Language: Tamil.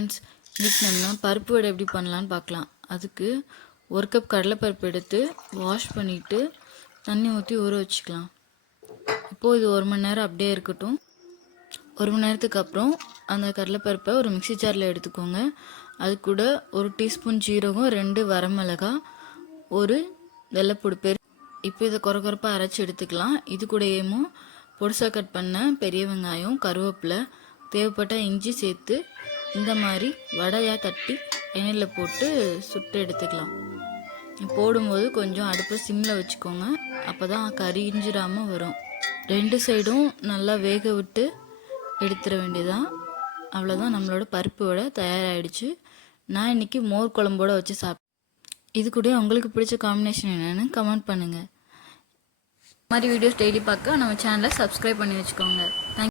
ஃப்ரெண்ட்ஸ், இன்றைக்கி நம்ம பருப்பு வடை எப்படி பண்ணலான்னு பார்க்கலாம். அதுக்கு 1 கப் கடலைப்பருப்பு எடுத்து வாஷ் பண்ணிவிட்டு தண்ணி ஊற்றி ஊற வச்சுக்கலாம். இப்போது இது 1 மணி நேரம் அப்படியே இருக்கட்டும். 1 மணி நேரத்துக்கு அப்புறம் அந்த கடலைப்பருப்பை ஒரு மிக்ஸி ஜாரில் எடுத்துக்கோங்க. அது கூட 1 டீஸ்பூன் ஜீரகம், 2 வரமிளகா, 1 வெள்ளைப்பூடு இப்போ இதை கொரப்பாக அரைச்சி எடுத்துக்கலாம். இது கூடயேமும் பொடிசாக கட் பண்ண பெரிய வெங்காயம், கருவேப்பிலை, தேவைப்பட்ட இஞ்சி சேர்த்து இந்த மாதிரி வடையாக தட்டி எண்ணெயில் போட்டு சுட்டு எடுத்துக்கலாம். போடும்போது கொஞ்சம் அடுப்பை சிம்மில் வச்சுக்கோங்க, அப்போ தான் கரிஞ்சிடாமல் வரும். 2 சைடும் நல்லா வேக விட்டு எடுத்துட வேண்டியதான். அவ்வளோதான், நம்மளோட பருப்பு வடை தயாராகிடுச்சு. நான் இன்றைக்கி மோர் குழம்போடு வச்சு சாப்பிட்டேன். இது கூட உங்களுக்கு பிடிச்ச காம்பினேஷன் என்னென்னு கமெண்ட் பண்ணுங்கள். இந்த மாதிரி வீடியோஸ் டெய்லி பார்க்க நம்ம சேனலை சப்ஸ்கிரைப் பண்ணி வச்சுக்கோங்க. தேங்க்யூ.